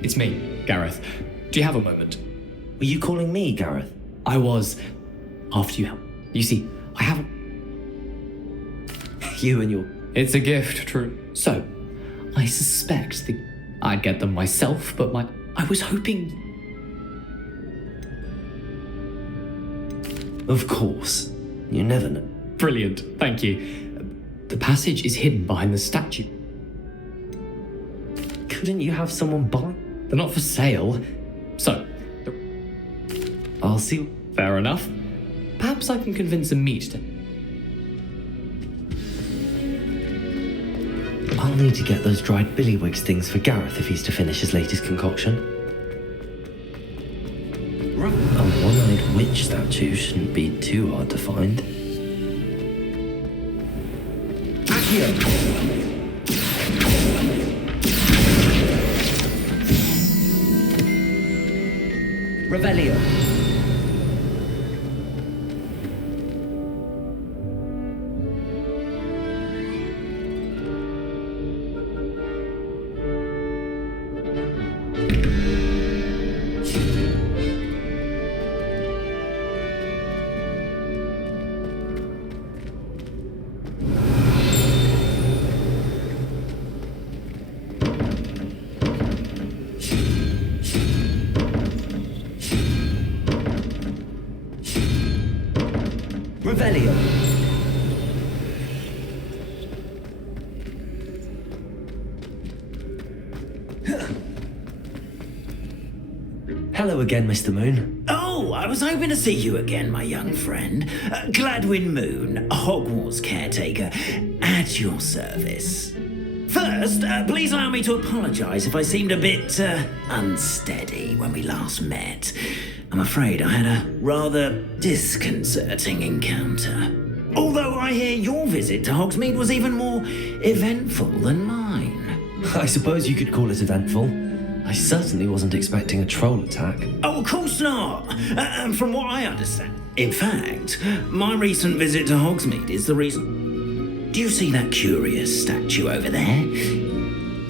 it's me, Gareth. Do you have a moment? Were you calling me, Gareth? I was, after you help. You see, I haven't... You and your... It's a gift, true. So, I suspect I'd get them myself, but I was hoping... Of course. You never know. Brilliant, thank you. The passage is hidden behind the statue. Couldn't you have someone buy? They're not for sale. So, I'll see. Fair enough. Perhaps I can convince a meet to... I'll need to get those dried billywigs things for Gareth if he's to finish his latest concoction. A one-eyed witch statue shouldn't be too hard to find. Revelio. Revelio. Hello again, Mr. Moon. Oh, I was hoping to see you again, my young friend. Gladwin Moon, Hogwarts caretaker, at your service. First, please allow me to apologise if I seemed a bit unsteady when we last met. I'm afraid I had a rather disconcerting encounter. Although I hear your visit to Hogsmeade was even more eventful than mine. I suppose you could call it eventful. I certainly wasn't expecting a troll attack. Oh, of course not. From what I understand. In fact, my recent visit to Hogsmeade is the reason. Do you see that curious statue over there?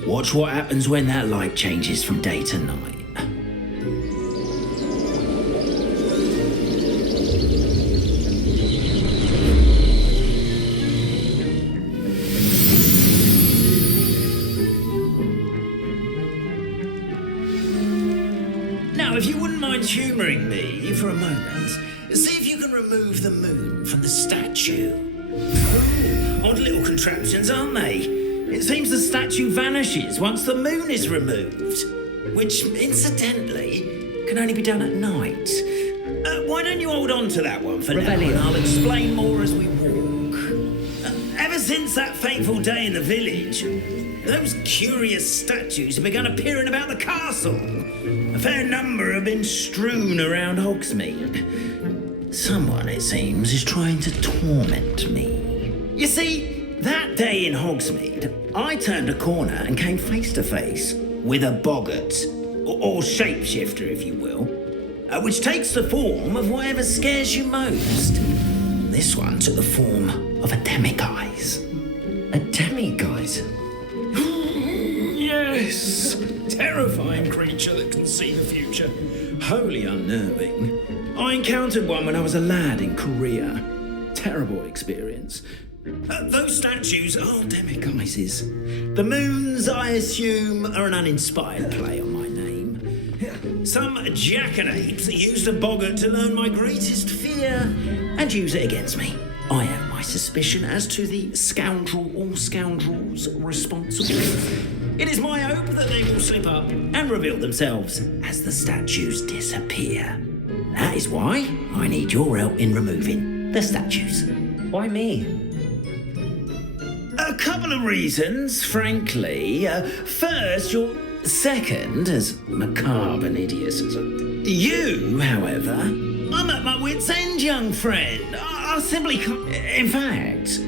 Watch what happens when that light changes from day to night. Now, if you wouldn't mind humouring me for a moment, see if you can remove the moon from the statue. Odd little contraptions, aren't they? It seems the statue vanishes once the moon is removed, which, incidentally, can only be done at night. Why don't you hold on to that one for now, and I'll explain more as we walk. Ever since that fateful day in the village, those curious statues have begun appearing about the castle. A fair number have been strewn around Hogsmeade. Someone, it seems, is trying to torment me. You see, that day in Hogsmeade, I turned a corner and came face to face with a boggart, or shapeshifter, if you will, which takes the form of whatever scares you most. This one took the form of a demiguise. A demiguise? Yes! Terrifying creature that can see the future. Wholly unnerving. I encountered one when I was a lad in Korea. Terrible experience. Those statues are demiguises. The moons, I assume, are an uninspired play on my name. Some jackanapes used a boggart to learn my greatest fear and use it against me. I have my suspicion as to the scoundrel or scoundrels responsible. It is my hope that they will slip up and reveal themselves as the statues disappear. That is why I need your help in removing the statues. Why me? A couple of reasons, frankly. First, you're second, as macabre and hideous as you, however, I'm at my wit's end, young friend. I simply can't... In fact,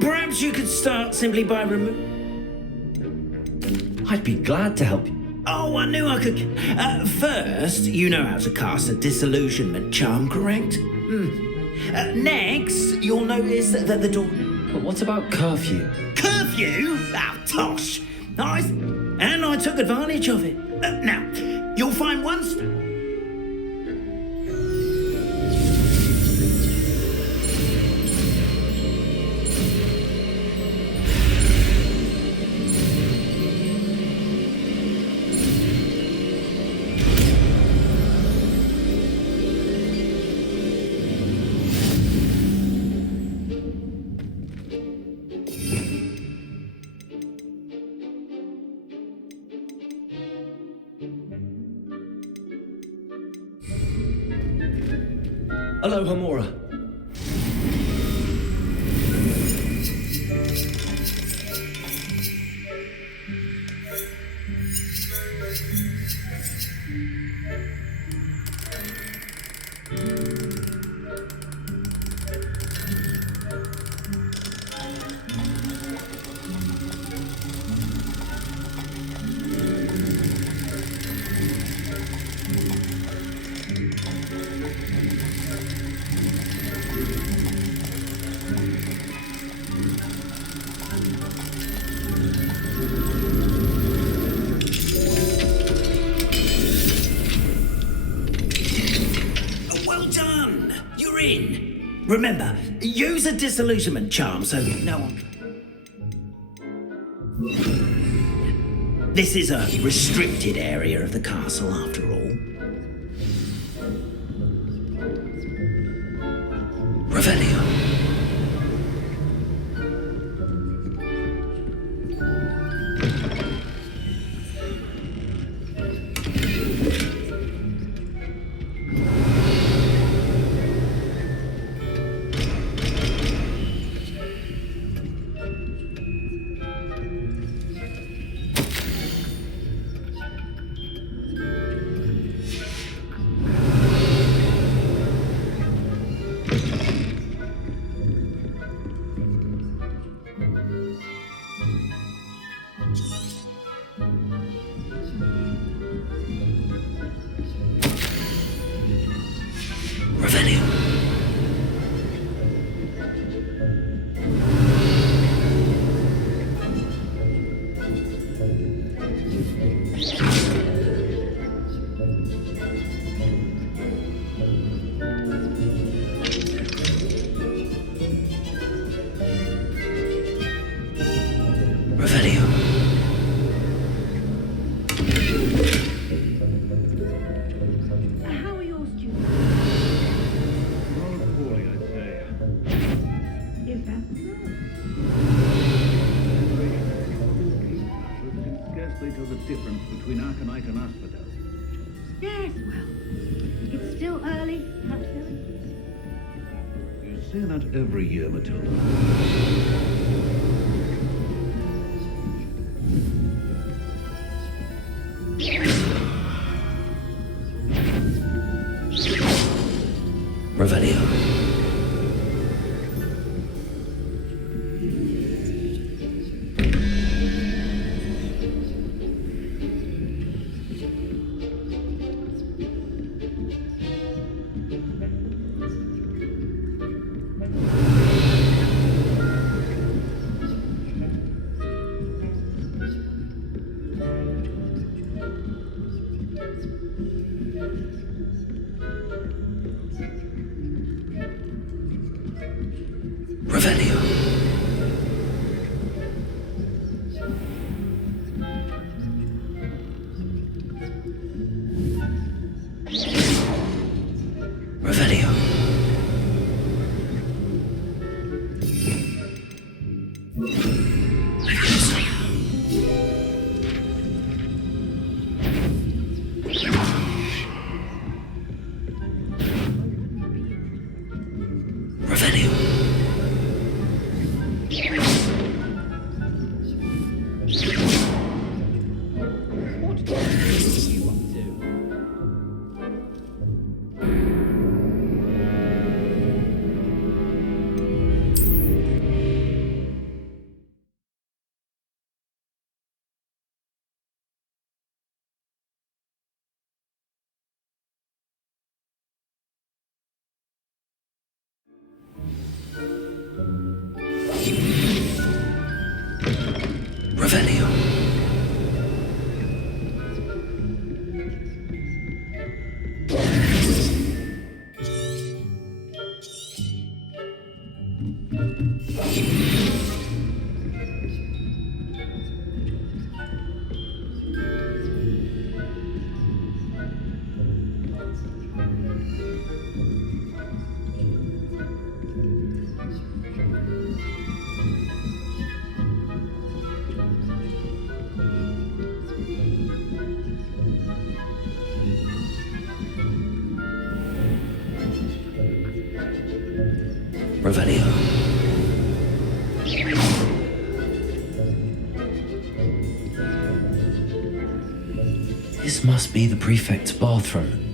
perhaps you could start simply by I'd be glad to help you. Oh, I knew I could... first, you know how to cast a disillusionment charm, correct? Next, you'll notice that the door... But what about curfew? Curfew? Ah, tosh! I'd took advantage of it. Now, you'll find one... Hello, Homura. Remember, use a disillusionment charm so no one... This is a restricted area of the castle, after all. Revelio. Yes, well, it's still early, naturally. You say that every year, Matilda. Revelio. Revelio. Revelio. This must be the prefect's bathroom.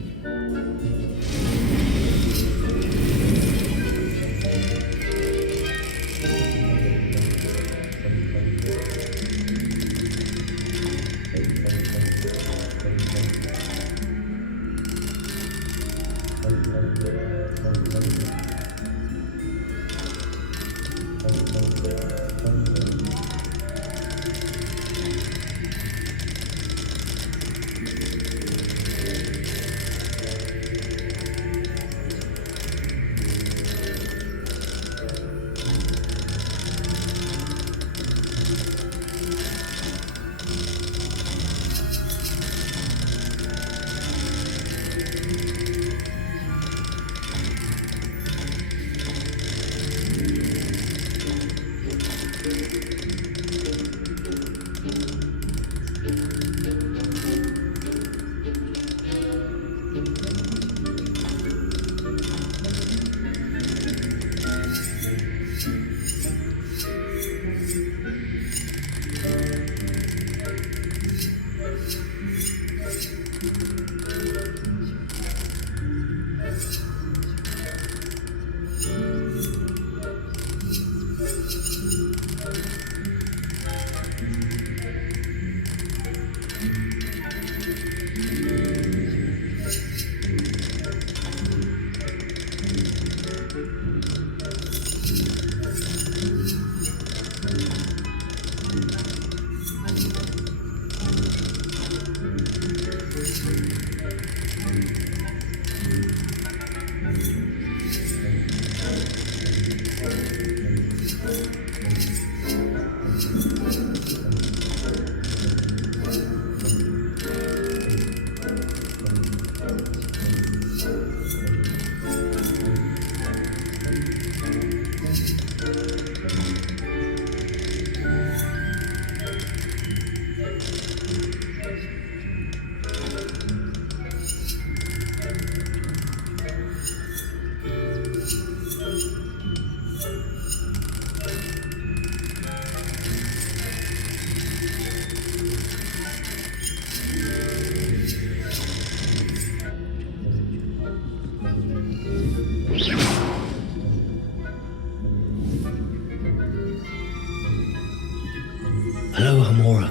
Hello, Hamora.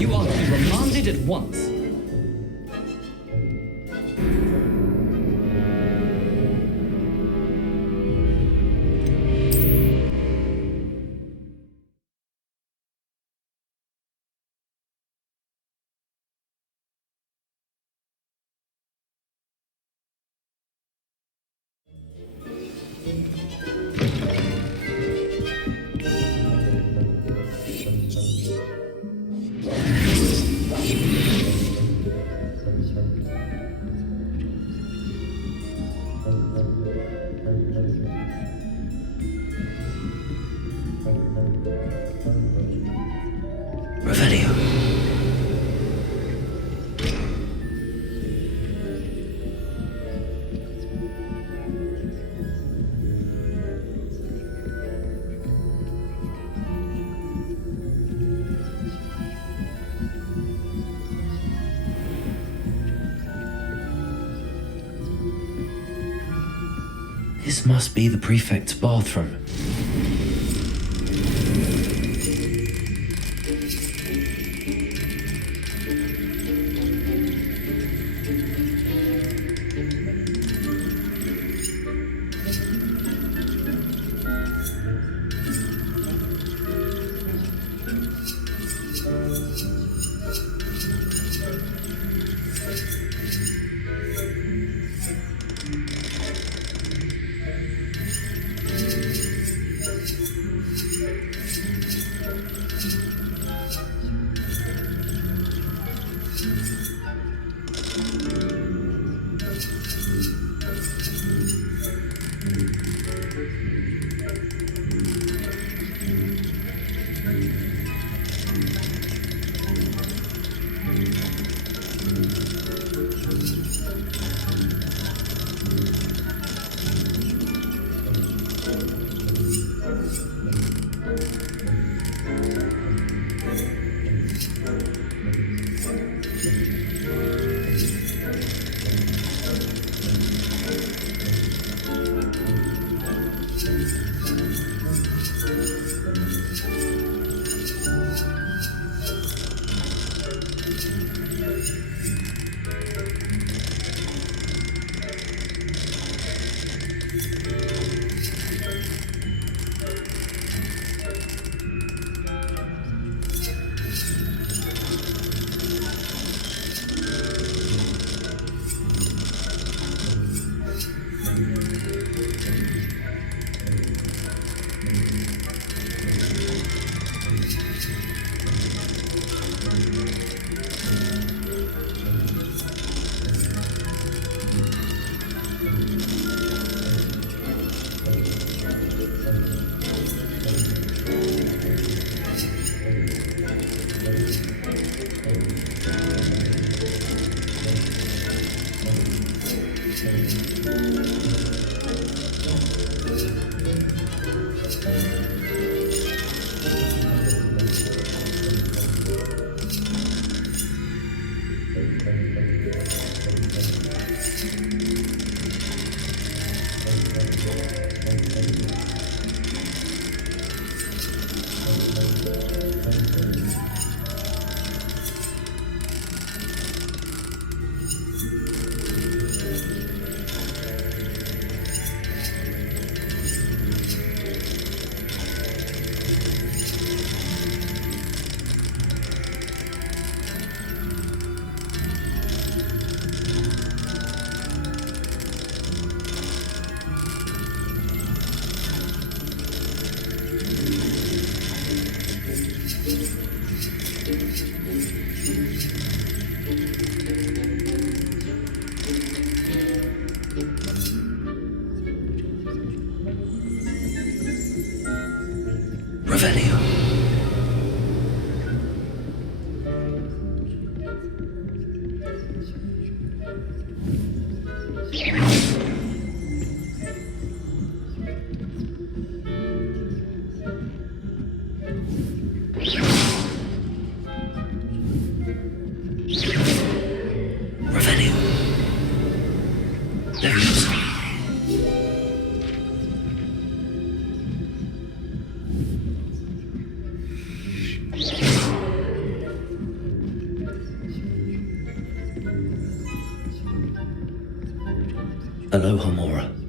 You are to be remanded at once. Revelio. This must be the prefect's bathroom. Revelio. Revelio. Leviosa. Aloha, Mora.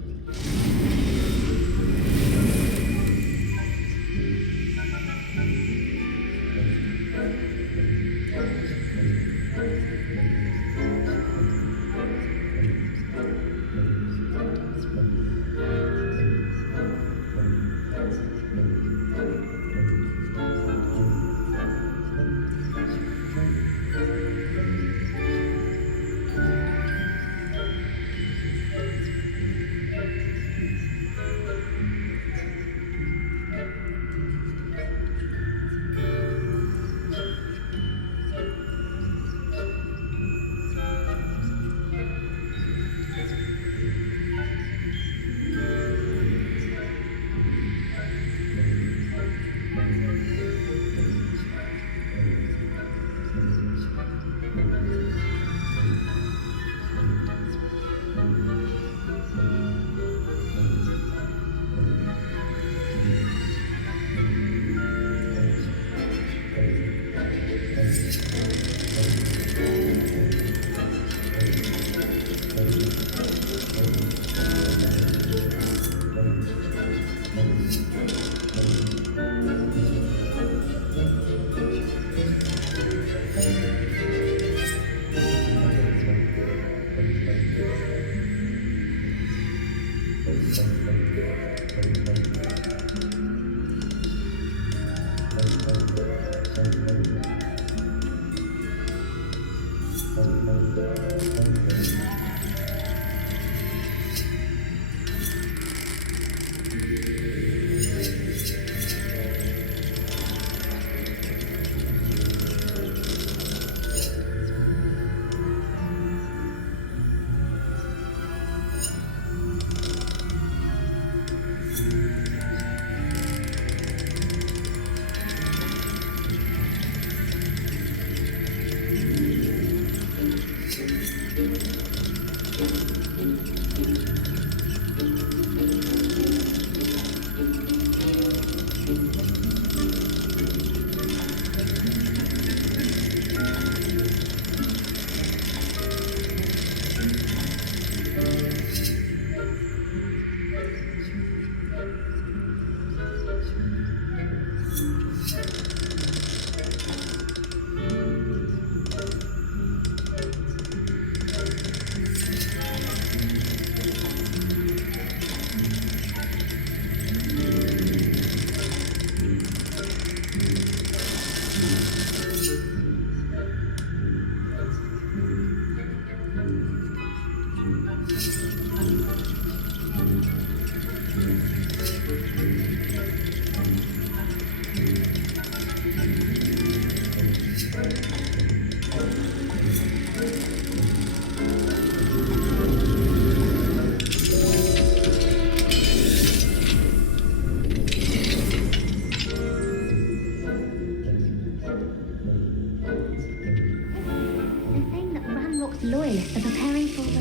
Loyalists are preparing for the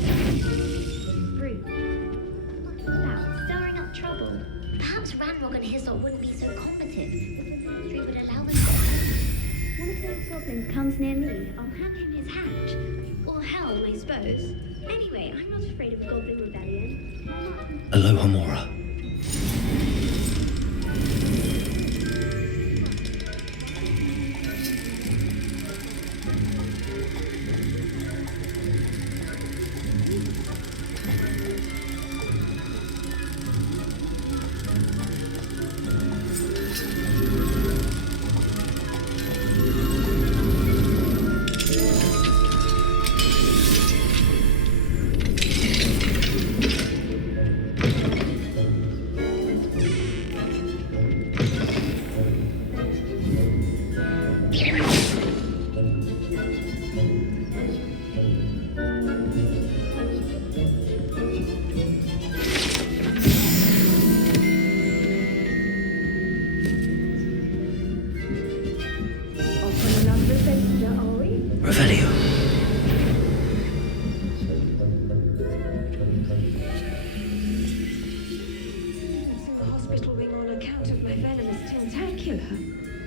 fruit. What's about stirring up trouble? Perhaps Ranrock and his lot wouldn't be so combative if the ministry would allow them to. One of those goblins comes near me, I'll hand him his hat. Or hell, I suppose. Anyway, I'm not afraid of a goblin rebellion. Aloha Mora.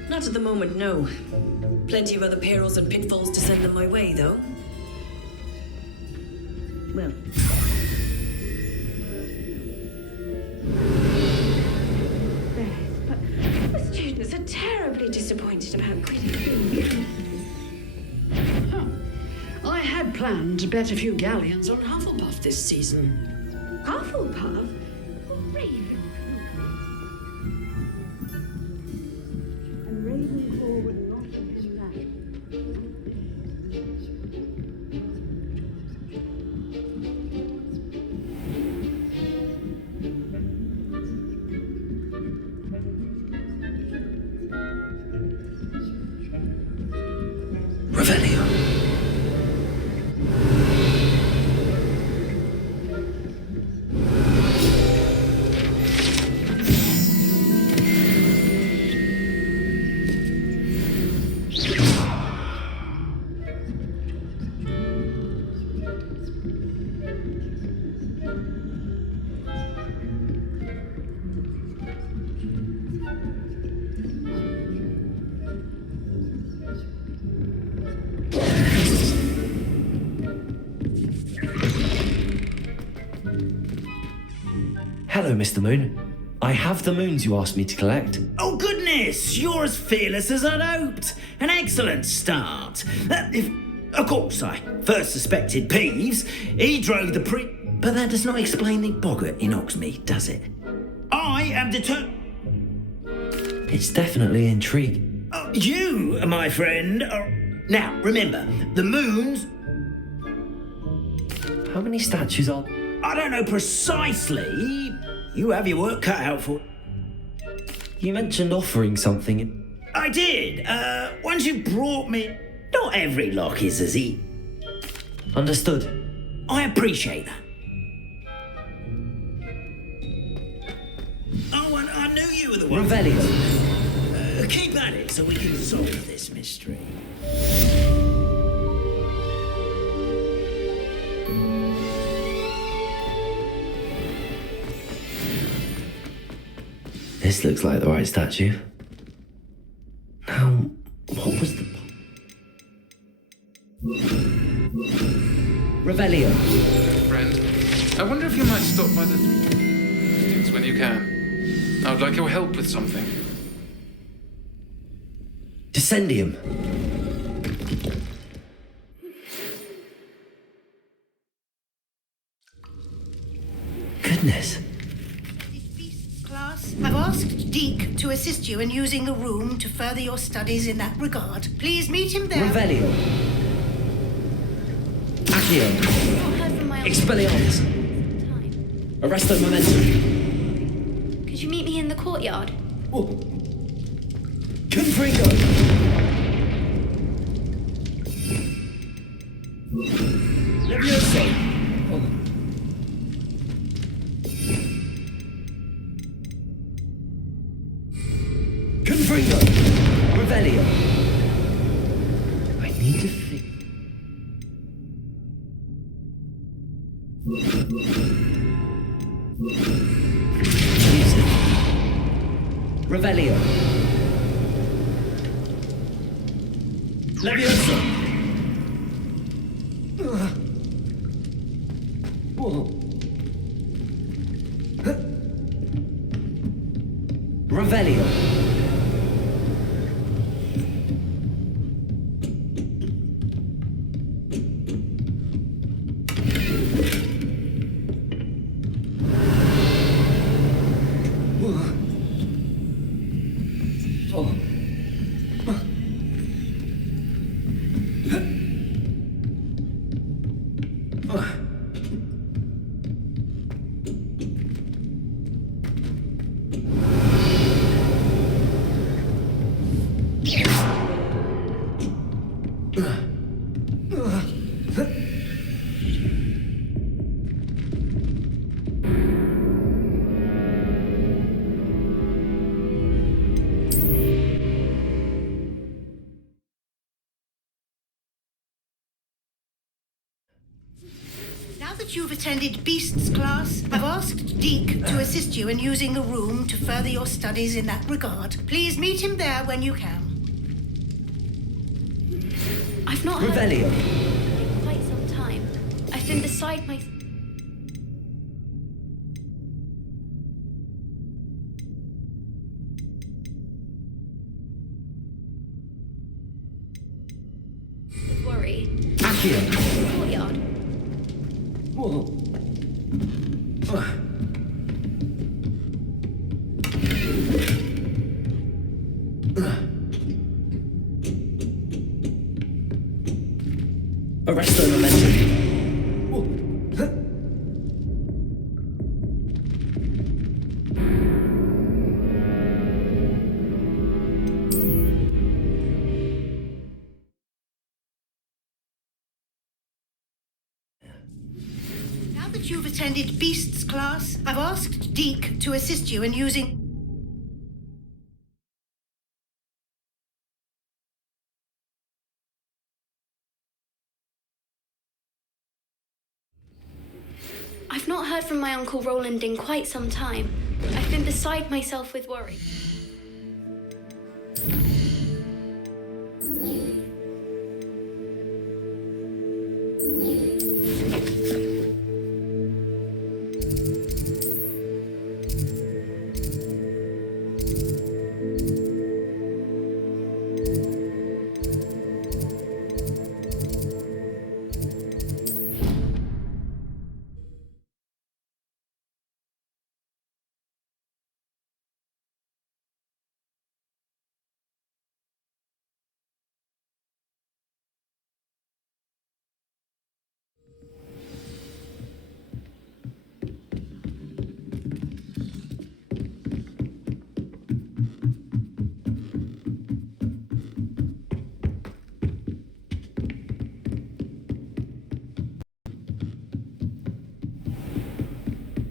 Not at the moment, no. Plenty of other perils and pitfalls to send them my way, though. Well. But the students are terribly disappointed about quitting. I had planned to bet a few galleons on Hufflepuff this season. Hufflepuff? Ravenclaw. And Ravenclaw would not have been that. Revelio. Hello, Mr. Moon. I have the moons you asked me to collect. Oh, goodness! You're as fearless as I'd hoped. An excellent start. Of course, I first suspected Peeves. He drove the But that does not explain the boggart in Oxmead, does it? I am determined. It's definitely intriguing. You, my friend, are... Now, remember, the moons... How many statues are... I don't know precisely. You have your work cut out for... You mentioned offering something. I did. Once you brought me... Not every lock is as easy. Understood. I appreciate that. Oh, and I knew you were the one... Revelio. Keep at it so we can solve this mystery. This looks like the right statue. Now, what was the... Revelio. Friend, I wonder if you might stop by the students when you can. I would like your help with something. Descendium. Goodness. I've asked Deke to assist you in using the room to further your studies in that regard. Please meet him there. Revelio. Accio. Expelliarmus. Arresto momentum. Could you meet me in the courtyard? Confringo! Levioso! Confringo! Revelio! I need to think. Revelio! Levioso! Revelio! Now that you've attended Beasts class, I've asked Deke to assist you in using the room to further your studies in that regard. Please meet him there when you can. I've not heard Revelio! in quite some time. I've been beside my... with worry. Accio! Courtyard. Arresto momentum. Now that you've attended Beasts class, I've asked Deke to assist you in using... I've not heard from my Uncle Roland in quite some time. I've been beside myself with worry.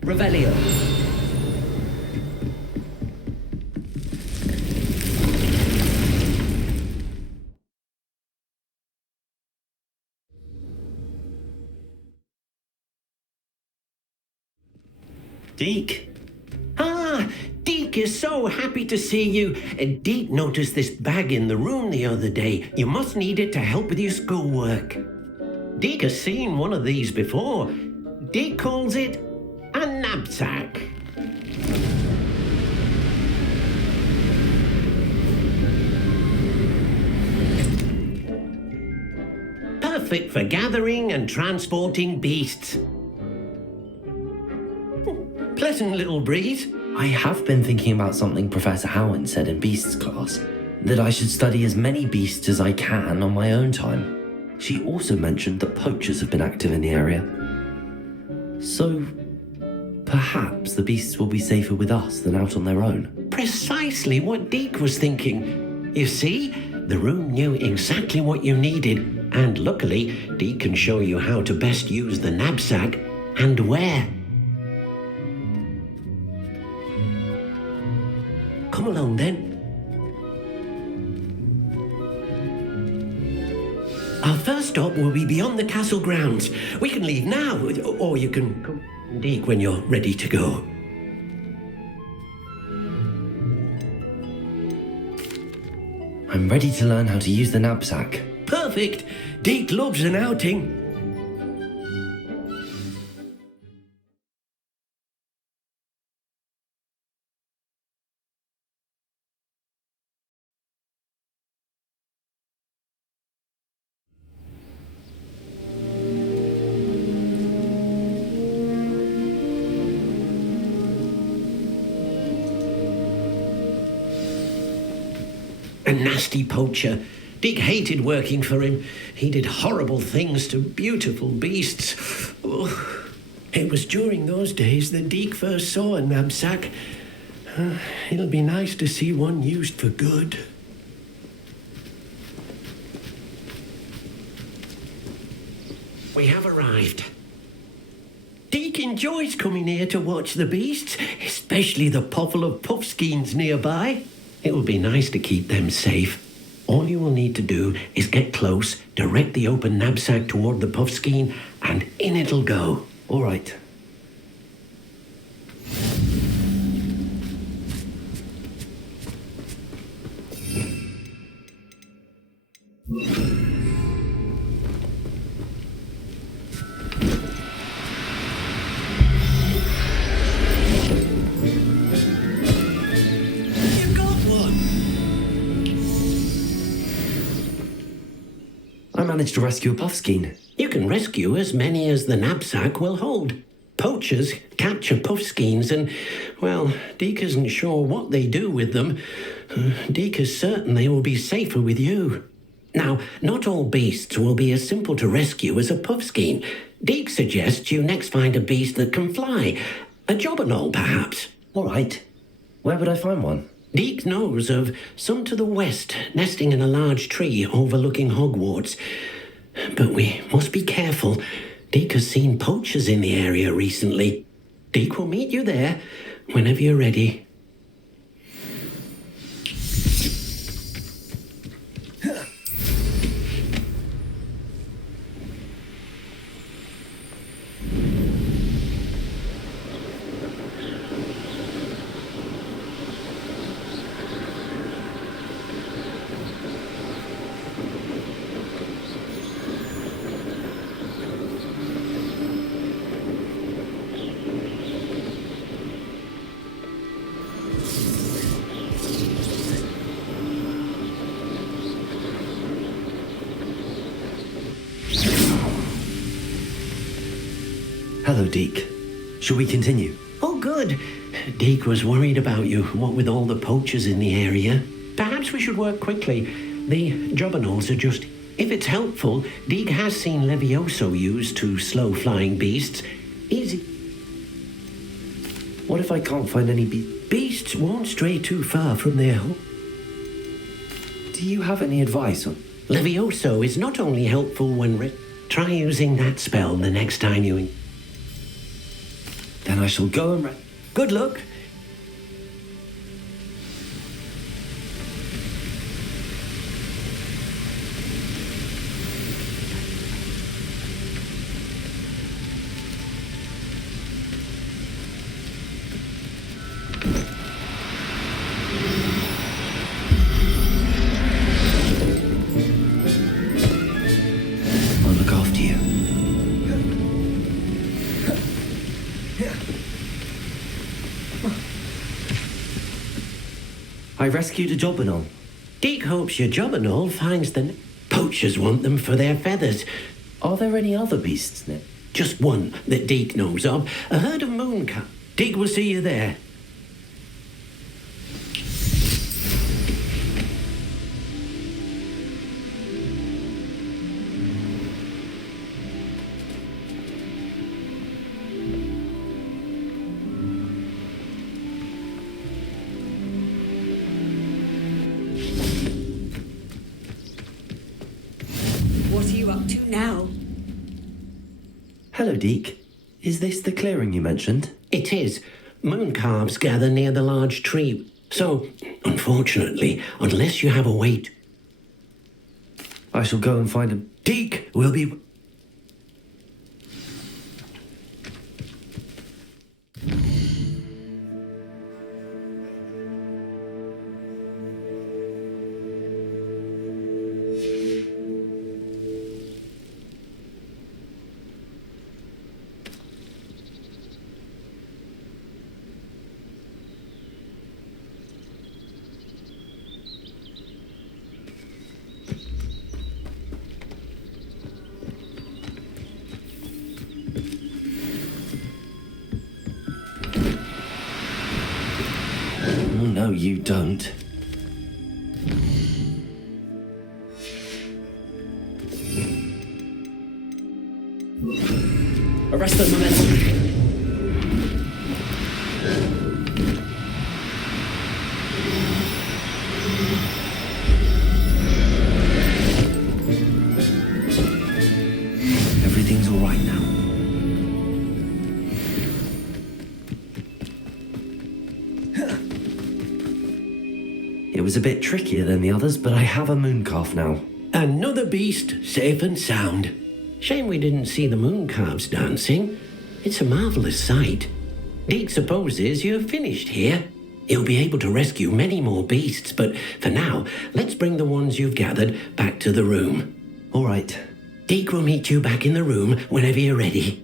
Revelio. Deke? Ah, Deke is so happy to see you. Deke noticed this bag in the room the other day. You must need it to help with your schoolwork. Deke has seen one of these before. Deke calls it a knapsack. Perfect for gathering and transporting beasts. Pleasant little breeze. I have been thinking about something Professor Howard said in Beasts class, that I should study as many beasts as I can on my own time. She also mentioned that poachers have been active in the area. So, Perhaps the beasts will be safer with us than out on their own. Precisely what Deke was thinking. You see, the room knew exactly what you needed, and luckily, Deke can show you how to best use the knapsack and where. Come along then. Our first stop will be beyond the castle grounds. We can leave now, or you can come, Deke, when you're ready to go. I'm ready to learn how to use the knapsack. Perfect. Deke loves an outing. A nasty poacher. Deke hated working for him. He did horrible things to beautiful beasts. Oh, it was during those days that Deke first saw a knapsack. It'll be nice to see one used for good. We have arrived. Deke enjoys coming here to watch the beasts, especially the potful of puffskeins nearby. It will be nice to keep them safe. All you will need to do is get close, direct the open knapsack toward the puffskein, and in it'll go. All right. I managed to rescue a puffskein. You can rescue as many as the knapsack will hold. Poachers capture puffskeins and, well, Deke isn't sure what they do with them. Deke is certain they will be safer with you. Now, not all beasts will be as simple to rescue as a puffskein. Deke suggests you next find a beast that can fly. A jobberknoll, perhaps. All right. Where would I find one? Deke knows of some to the west, nesting in a large tree overlooking Hogwarts. But we must be careful. Deke has seen poachers in the area recently. Deke will meet you there whenever you're ready. Hello, Deke. Shall we continue? Oh, good. Deke was worried about you, what with all the poachers in the area. Perhaps we should work quickly. The jobberknolls are just... If it's helpful, Deke has seen Levioso used to slow flying beasts. Easy. What if I can't find any Beasts won't stray too far from their home. Do you have any advice on... Levioso is not only helpful when... Try using that spell the next time you... Then I shall go and... Good luck. I'll look after you. I rescued a jobberknoll. Deke hopes your jobberknoll finds the... Poachers want them for their feathers. Are there any other beasts, Ned? Just one that Deke knows of. A herd of mooncat. Deke will see you there. What are you up to now? Hello, Deke. Is this the clearing you mentioned? It is. Moon calves gather near the large tree. So, unfortunately, unless you have a way to... I shall go and find him. Deke will be... No, you don't. Arrest the momentum. Everything's all right now. It was a bit trickier than the others, but I have a moon calf now. Another beast, safe and sound. Shame we didn't see the moon calves dancing. It's a marvellous sight. Deke supposes you're finished here. He'll be able to rescue many more beasts, but for now, let's bring the ones you've gathered back to the room. All right. Deke will meet you back in the room whenever you're ready.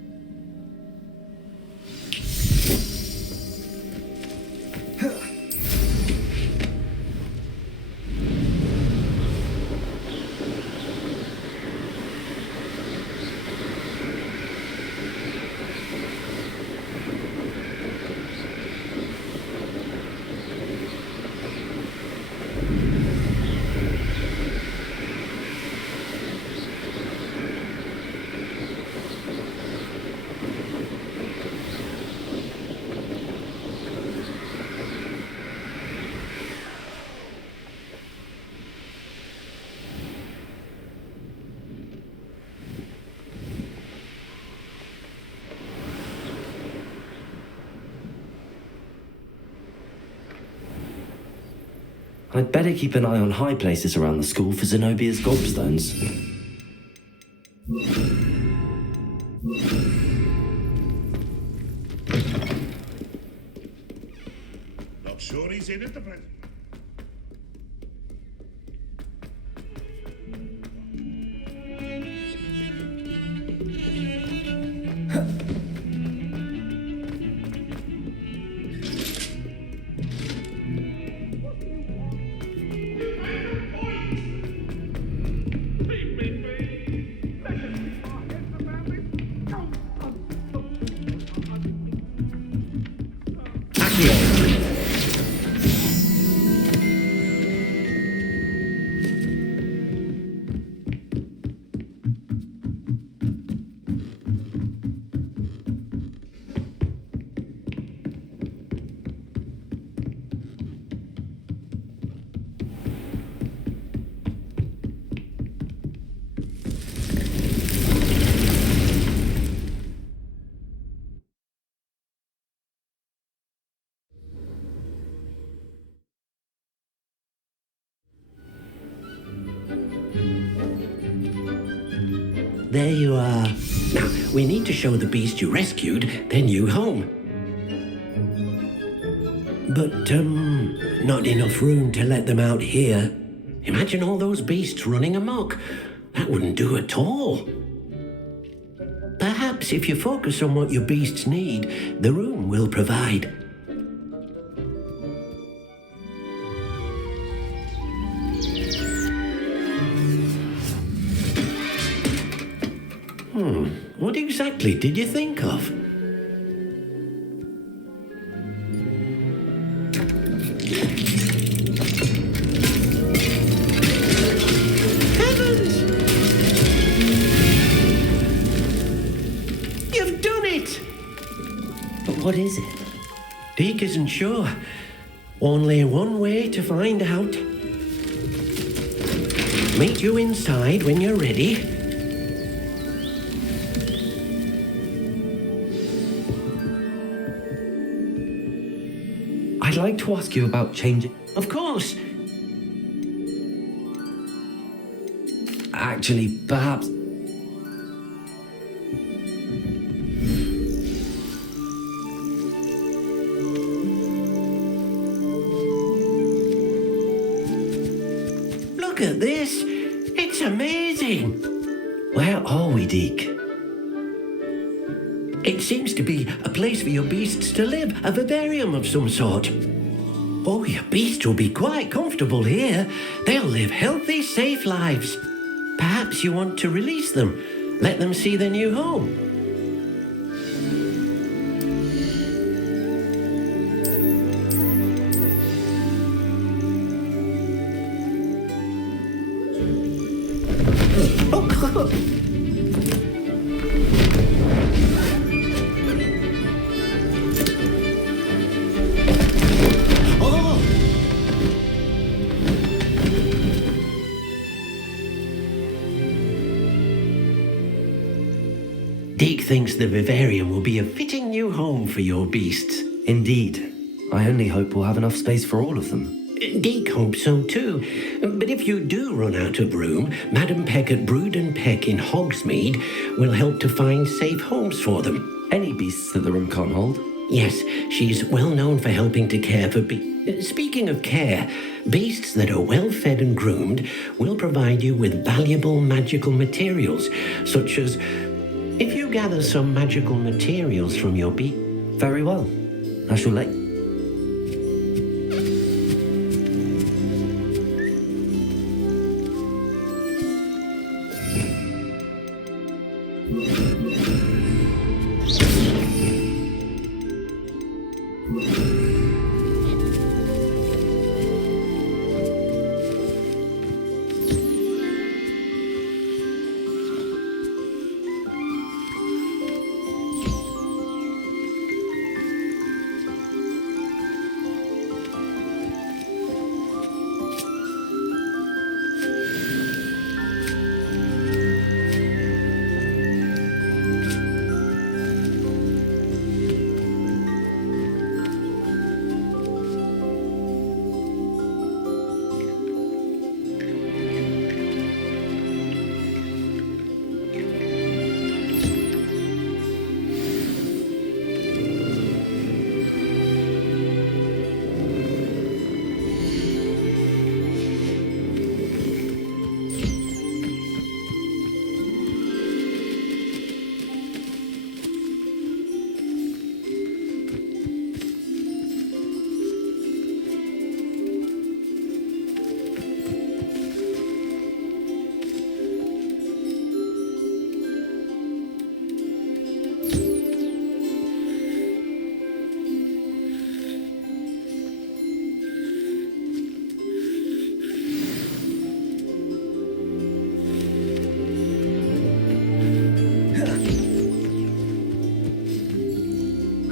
I'd better keep an eye on high places around the school for Zenobia's gobstones. Not sure he's in at the present. There you are. Now, we need to show the beast you rescued their new home. But, not enough room to let them out here. Imagine all those beasts running amok. That wouldn't do at all. Perhaps if you focus on what your beasts need, the room will provide. What exactly did you think of? Heavens! You've done it! But what is it? Deke isn't sure. Only one way to find out. Meet you inside when you're ready. I'd like to ask you about changing. Of course. Actually, perhaps. Look at this. It's amazing. Where are we, Deke? It seems to be a place for your beasts to live, a vivarium of some sort. Oh, your beasts will be quite comfortable here. They'll live healthy, safe lives. Perhaps you want to release them, let them see their new home. Deke thinks the vivarium will be a fitting new home for your beasts. Indeed. I only hope we'll have enough space for all of them. Deke hopes so too. But if you do run out of room, Madam Peck at Brood and Peck in Hogsmeade will help to find safe homes for them. Any beasts that the room can't hold? Yes, she's well known for helping to care for Speaking of care, beasts that are well fed and groomed will provide you with valuable magical materials, such as if you gather some magical materials from your beast. Very well. I shall let.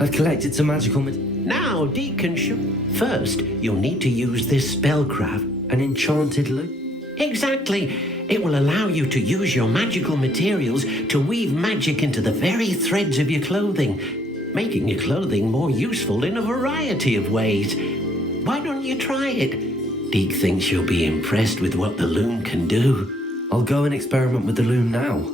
I've collected some magical Now, Deke can show. First, you'll need to use this spellcraft. An enchanted loop? Exactly. It will allow you to use your magical materials to weave magic into the very threads of your clothing, making your clothing more useful in a variety of ways. Why don't you try it? Deke thinks you'll be impressed with what the loom can do. I'll go and experiment with the loom now.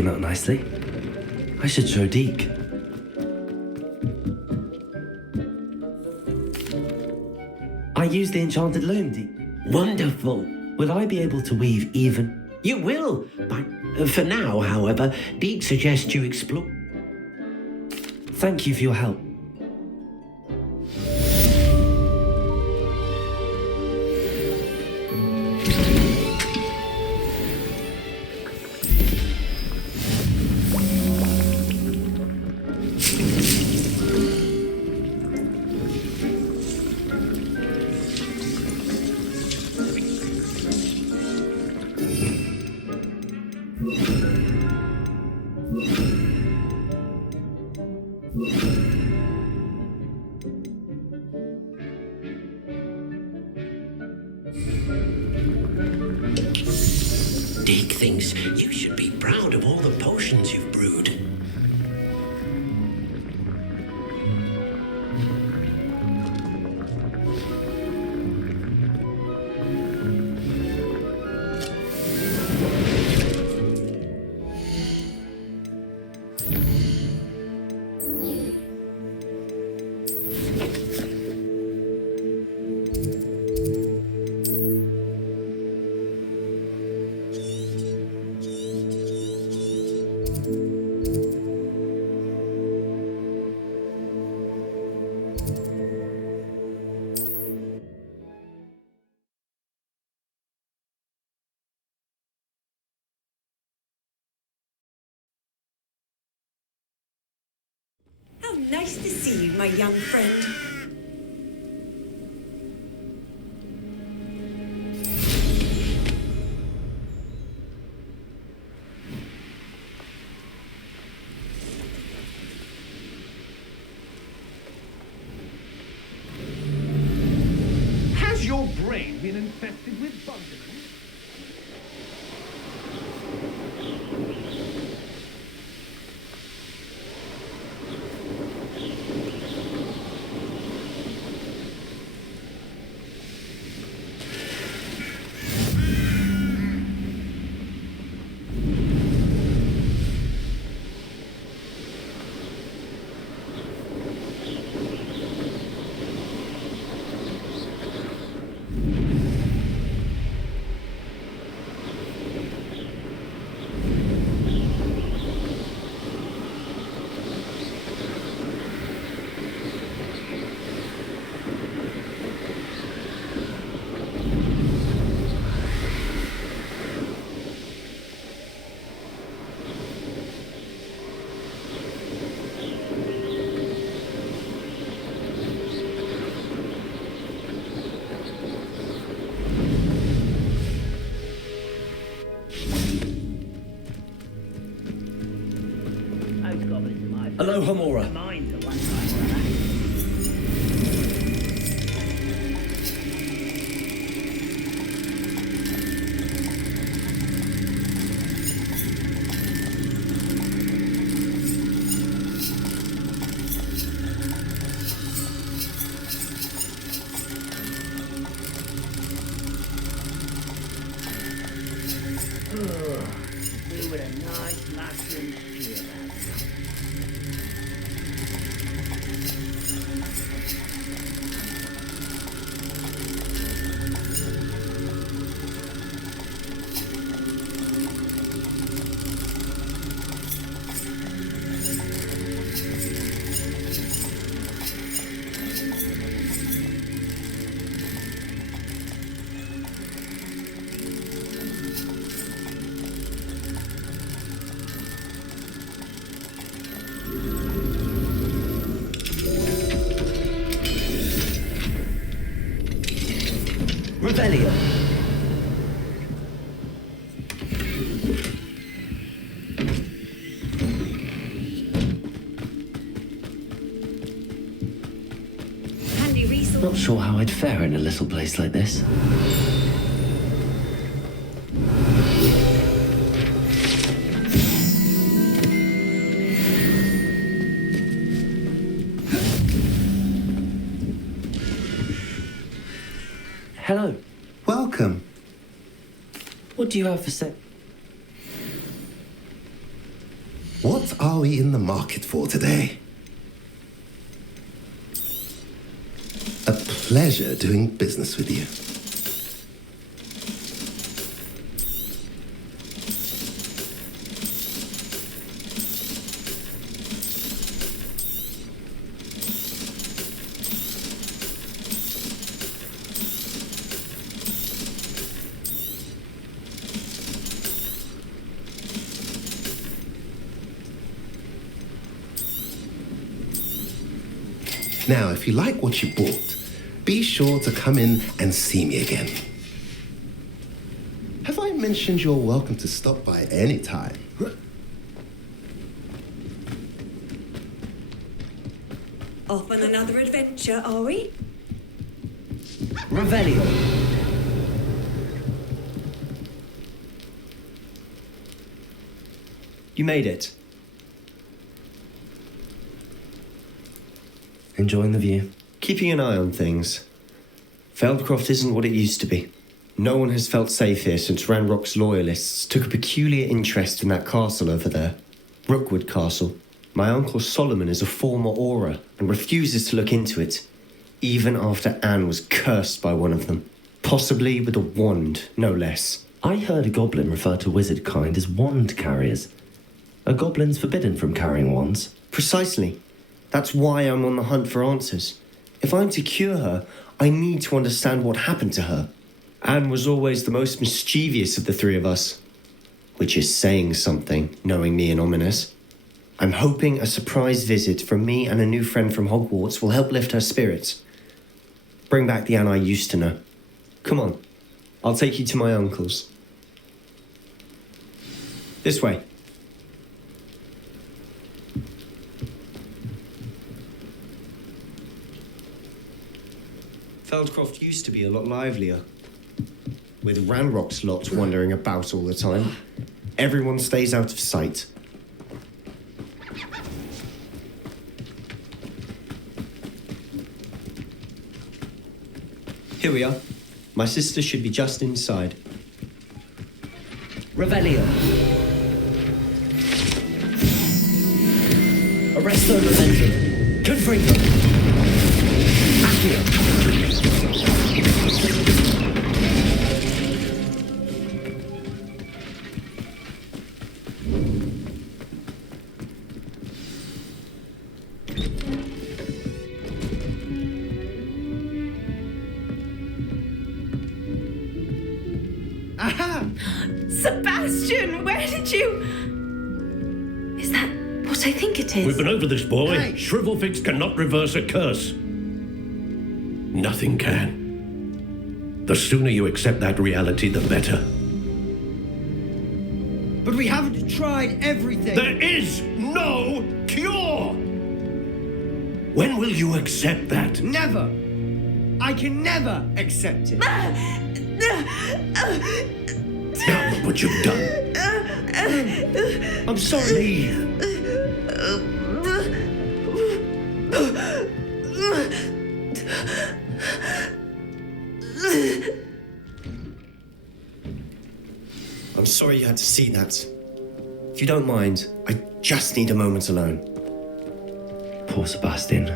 came out nicely. I should show Deke. I used the enchanted loom, Deke. Wonderful. Will I be able to weave even? You will. But for now, however, Deke suggests you explore. Thank you for your help. Deke thinks you should be proud of all the potions you've brewed. How nice to see you, my young friend. Has your brain been infested with bugs? Aloha, Mora. Revelio. Handy resource. Not sure how I'd fare in a little place like this. Hello. Welcome. What do you have for sale? What are we in the market for today? A pleasure doing business with you. Now, if you like what you bought, be sure to come in and see me again. Have I mentioned you're welcome to stop by any time? Off on another adventure, are we? Revelio. You made it. Enjoying the view. Keeping an eye on things. Feldcroft isn't what it used to be. No one has felt safe here since Ranrock's loyalists took a peculiar interest in that castle over there. Rookwood Castle. My uncle Solomon is a former Auror and refuses to look into it, even after Anne was cursed by one of them. Possibly with a wand, no less. I heard a goblin refer to wizard kind as wand carriers. Are goblins forbidden from carrying wands? Precisely. That's why I'm on the hunt for answers. If I'm to cure her, I need to understand what happened to her. Anne was always the most mischievous of the three of us. Which is saying something, knowing me and ominous. I'm hoping a surprise visit from me and a new friend from Hogwarts will help lift her spirits. Bring back the Anne I used to know. Come on, I'll take you to my uncle's. This way. Feldcroft used to be a lot livelier. With Ranrock's lot wandering about all the time, everyone stays out of sight. Here we are. My sister should be just inside. Revelio. Arresto Momentum. Confringo. Accio. Sebastian, where did you... Is that what I think it is? We've been over this, boy. Hey. Shrivelfix cannot reverse a curse. Nothing can. The sooner you accept that reality, the better. But we haven't tried everything. There is no cure! When will you accept that? Never. I can never accept it. Now look what you've done. I'm sorry. Leave. I'm sorry you had to see that. If you don't mind, I just need a moment alone. Poor Sebastian.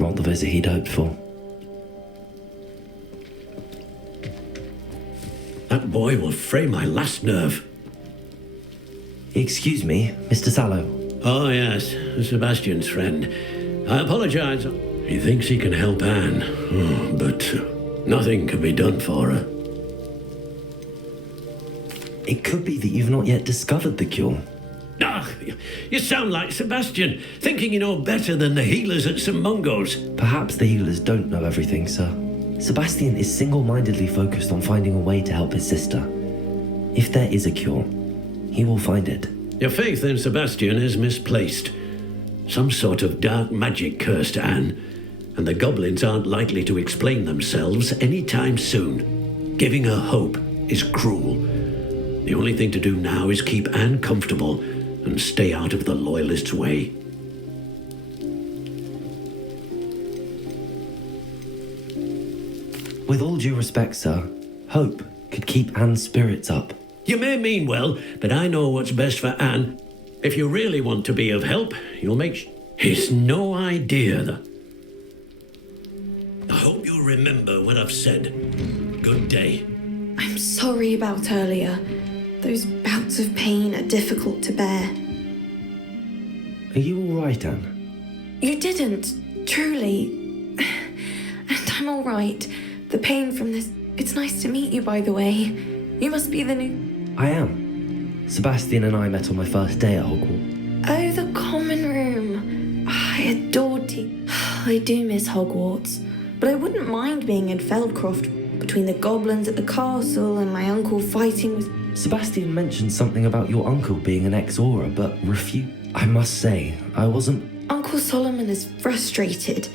Not the visit he'd hoped for. That boy will fray my last nerve. Excuse me, Mr. Sallow. Oh, yes, Sebastian's friend. I apologize. He thinks he can help Anne, but nothing can be done for her. It could be that you've not yet discovered the cure. Ah, you sound like Sebastian, thinking you know better than the healers at St. Mungo's. Perhaps the healers don't know everything, sir. Sebastian is single-mindedly focused on finding a way to help his sister. If there is a cure, he will find it. Your faith in Sebastian is misplaced. Some sort of dark magic cursed Anne, and the goblins aren't likely to explain themselves anytime soon. Giving her hope is cruel. The only thing to do now is keep Anne comfortable and stay out of the Loyalists' way. With all due respect, sir, hope could keep Anne's spirits up. You may mean well, but I know what's best for Anne. If you really want to be of help, you'll make... It's no idea that... I hope you'll remember what I've said. Good day. I'm sorry about earlier. Those bouts of pain are difficult to bear. Are you all right, Anne? You didn't, truly. And I'm all right. The pain from this... It's nice to meet you, by the way. You must be the new... I am. Sebastian and I met on my first day at Hogwarts. Oh, the common room. I adored tea. I do miss Hogwarts. But I wouldn't mind being in Feldcroft, between the goblins at the castle and my uncle fighting with... Sebastian mentioned something about your uncle being an ex-Aura, but I must say, I wasn't... Uncle Solomon is frustrated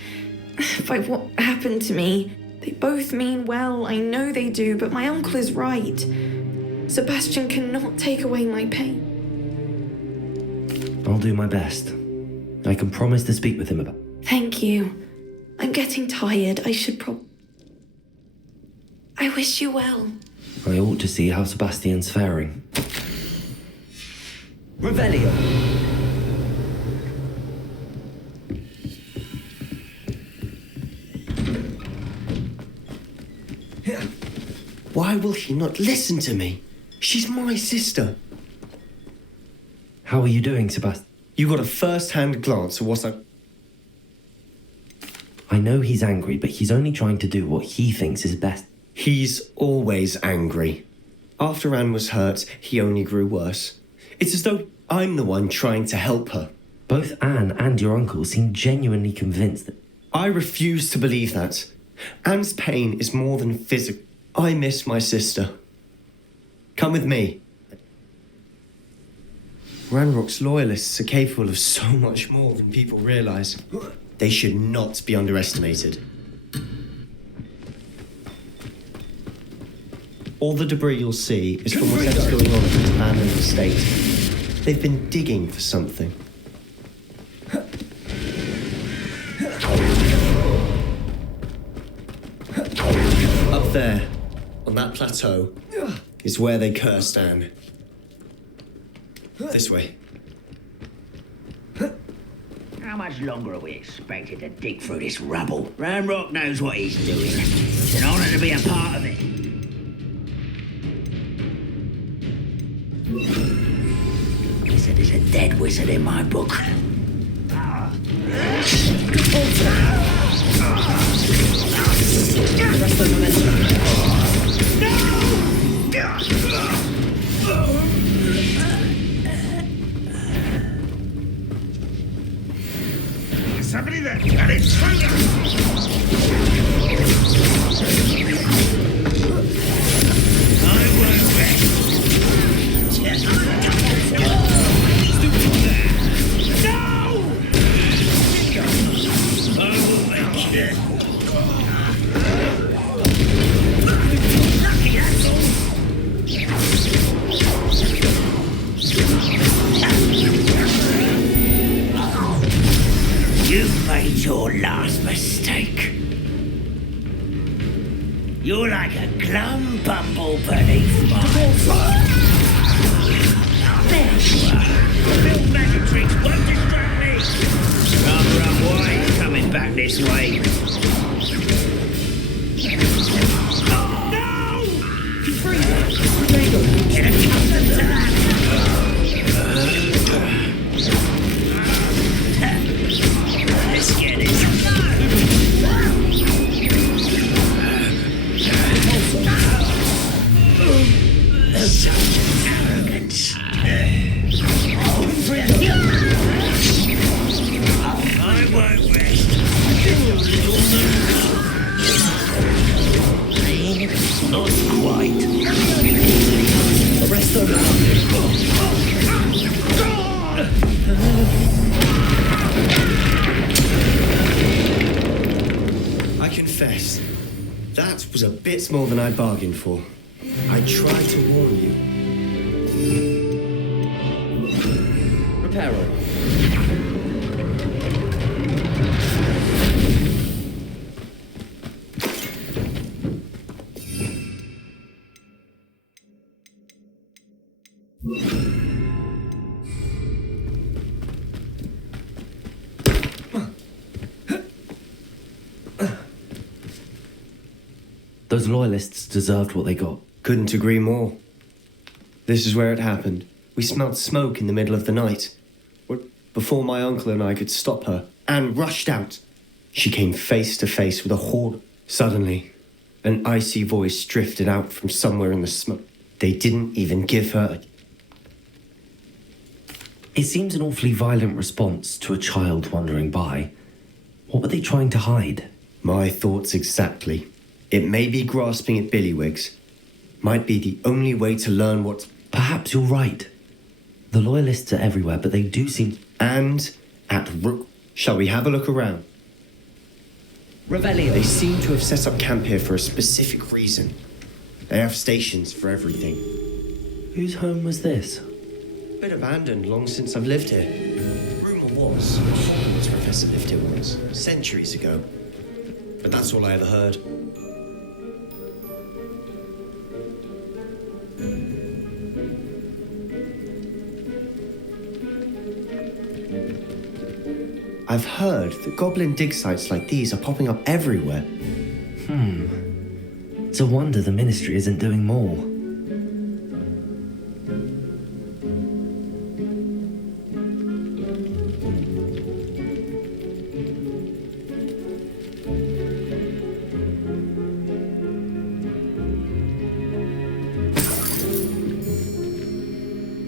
by what happened to me. They both mean well, I know they do, but my uncle is right. Sebastian cannot take away my pain. I'll do my best. I can promise to speak with him about... Thank you. I'm getting tired. I wish you well. I ought to see how Sebastian's faring. Revelio. Why will he not listen to me? She's my sister. How are you doing, Sebastian? You got a first-hand glance at what I know he's angry, but he's only trying to do what he thinks is best. He's always angry. After Anne was hurt, he only grew worse. It's as though I'm the one trying to help her. Both Anne and your uncle seem genuinely convinced that... I refuse to believe that. Anne's pain is more than physical. I miss my sister. Come with me. Ranrock's loyalists are capable of so much more than people realise. They should not be underestimated. All the debris you'll see is from whatever's going on at the abandoned estate. They've been digging for something. Up there, on that plateau, is where they cursed Anne. This way. How much longer are we expected to dig through this rubble? Ranrock knows what he's doing. It's an honor to be a part of it. Wizard is a dead wizard in my book. Somebody there! Got it! I won't rest. No! I will make it. Lucky asshole! You've made your last mistake. You're like a glum bumble beneath my There you are. The build magic tricks won't distract me. Rather unwise coming back this way. Oh, no! Get accustomed to that. Let's get it. Such arrogance. I won't rest. Not quite. The rest of I confess, that was a bit more than I bargained for. I tried to warn you. Reparo. Those loyalists deserved what they got. Couldn't agree more. This is where it happened. We smelled smoke in the middle of the night. Before my uncle and I could stop her, Anne rushed out. She came face to face with a horde. Suddenly, an icy voice drifted out from somewhere in the smoke. They didn't even give her... It seems an awfully violent response to a child wandering by. What were they trying to hide? My thoughts exactly. It may be grasping at billywhigs. Might be the only way to learn what... Perhaps you're right. The loyalists are everywhere, but they do seem... And at Rook... Shall we have a look around? Revelio. They seem to have set up camp here for a specific reason. They have stations for everything. Whose home was this? Been abandoned long since I've lived here. Rumour was, a Hogwarts professor lived here once, centuries ago. But that's all I ever heard. I've heard that goblin dig sites like these are popping up everywhere. It's a wonder the Ministry isn't doing more.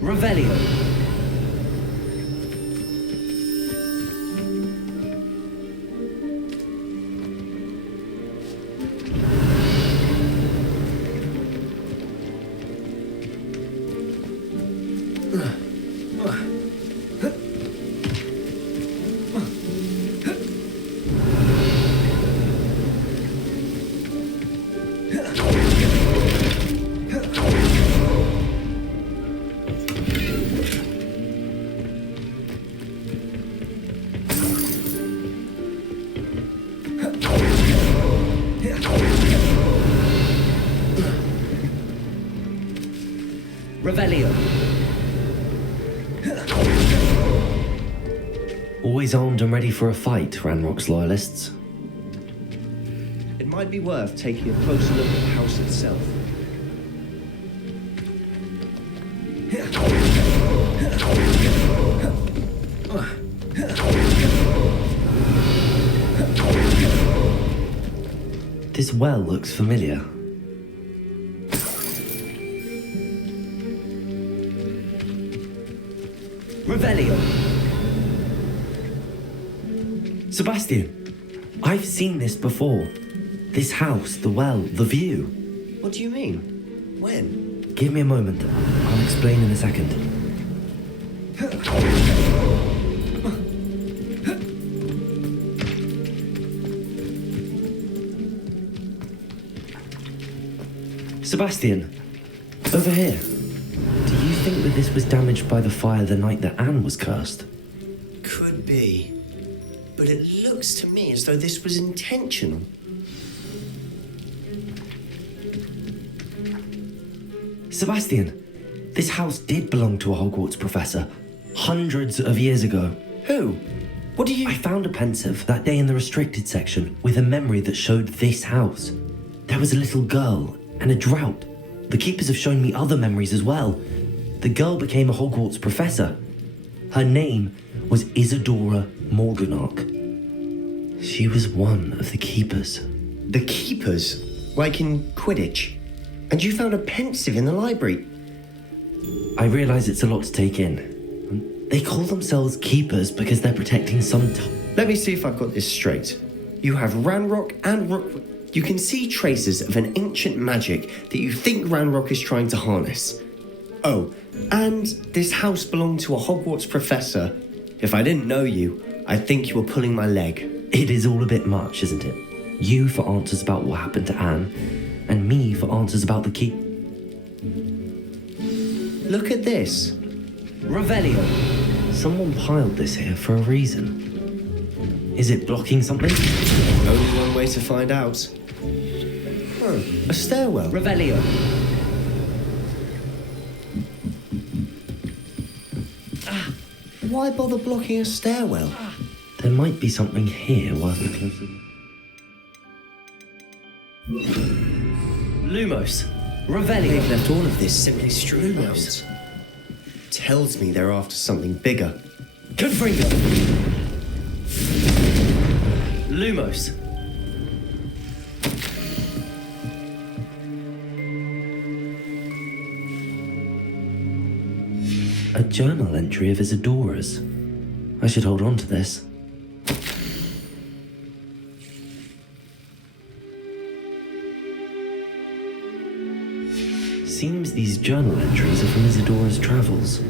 Revelio. Revelio. Always armed and ready for a fight, Ranrock's loyalists. It might be worth taking a closer look at the house itself. This well looks familiar. Revelio. Sebastian, I've seen this before. This house, the well, the view. What do you mean? When? Give me a moment. I'll explain in a second. Sebastian, over here. Do you think that this was damaged by the fire the night that Anne was cursed? Could be. But it looks to me as though this was intentional. Sebastian, this house did belong to a Hogwarts professor hundreds of years ago. Who? What do you... I found a pensive that day in the restricted section with a memory that showed this house. There was a little girl and a drought. The keepers have shown me other memories as well. The girl became a Hogwarts professor. Her name was Isadora Morganach. She was one of the keepers. The keepers? Like in Quidditch? And you found a pensive in the library? I realise it's a lot to take in. They call themselves keepers because they're protecting some... Let me see if I've got this straight. You have Ranrock and Rook... You can see traces of an ancient magic that you think Ranrock is trying to harness. Oh, and this house belonged to a Hogwarts professor. If I didn't know you, I'd think you were pulling my leg. It is all a bit much, isn't it? You for answers about what happened to Anne, and me for answers about the keep. Look at this. Revelio. Someone piled this here for a reason. Is it blocking something? Only one way to find out. Oh, a stairwell. Revelio. Why bother blocking a stairwell? There might be something here worth a closer look. Lumos. Revelio. They've left all of this simply strewn out. Tells me they're after something bigger. Confringo. Lumos. A journal entry of Isadora's. I should hold on to this. Seems these journal entries are from Isadora's travels.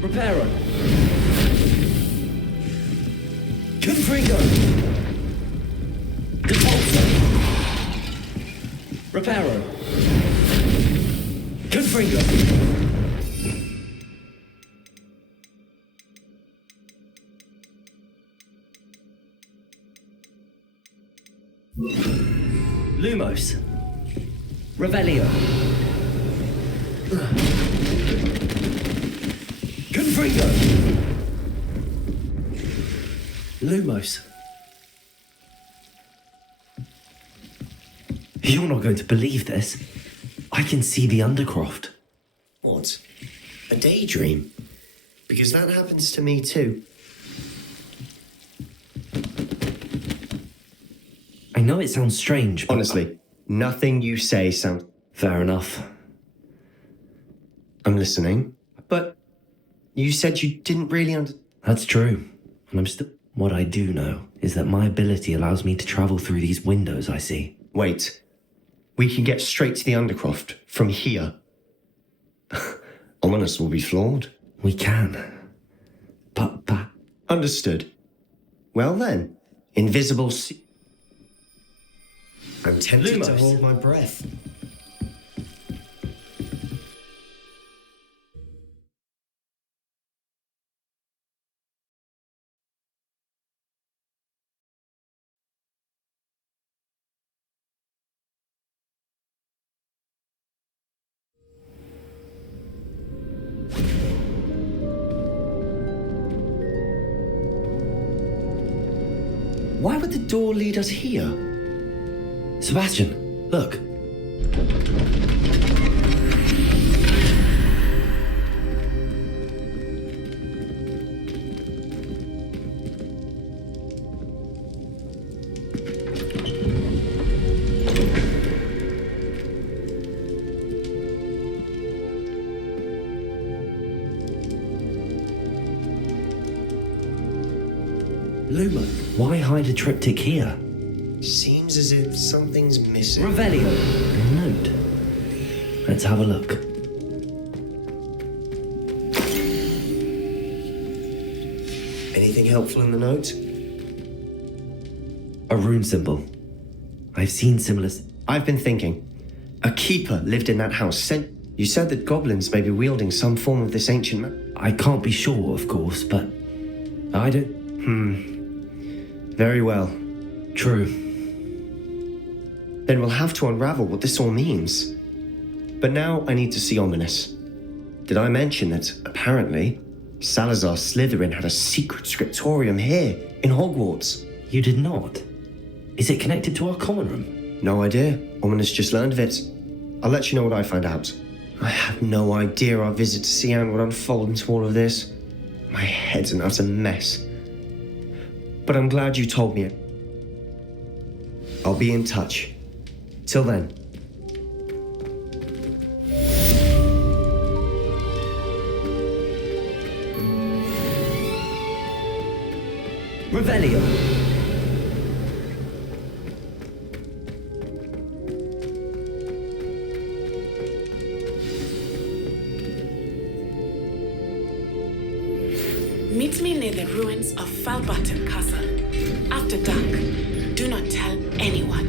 Reparo. Confringo. Depulso. Reparo. Confringo. Lumos. Revelio. Confringo. Lumos. You're not going to believe this. I can see the Undercroft. What? A daydream? Because that happens to me too. I know it sounds strange, but honestly, nothing you say sounds... Fair enough. I'm listening, but you said you didn't really That's true, and I'm still... What I do know is that my ability allows me to travel through these windows I see. Wait. We can get straight to the Undercroft from here. Ominous will be flawed. We can. But... Understood. Well then, invisible I'm tempted to hold my breath. Why would the door lead us here? Sebastian, look. Luma, why hide a triptych here? Seems as if something's missing. Revelio. A note. Let's have a look. Anything helpful in the note? A rune symbol. I've seen similar... I've been thinking. A keeper lived in that house. You said that goblins may be wielding some form of this ancient... I can't be sure, of course, but... I don't... Very well. True. Then we'll have to unravel what this all means. But now I need to see Ominous. Did I mention that, apparently, Salazar Slytherin had a secret scriptorium here, in Hogwarts? You did not? Is it connected to our common room? No idea. Ominous just learned of it. I'll let you know what I find out. I had no idea our visit to Sian would unfold into all of this. My head's an utter mess. But I'm glad you told me it. I'll be in touch. Till then. Revelio. Meet me near the ruins of Falbutton Castle. After dark. Do not tell anyone.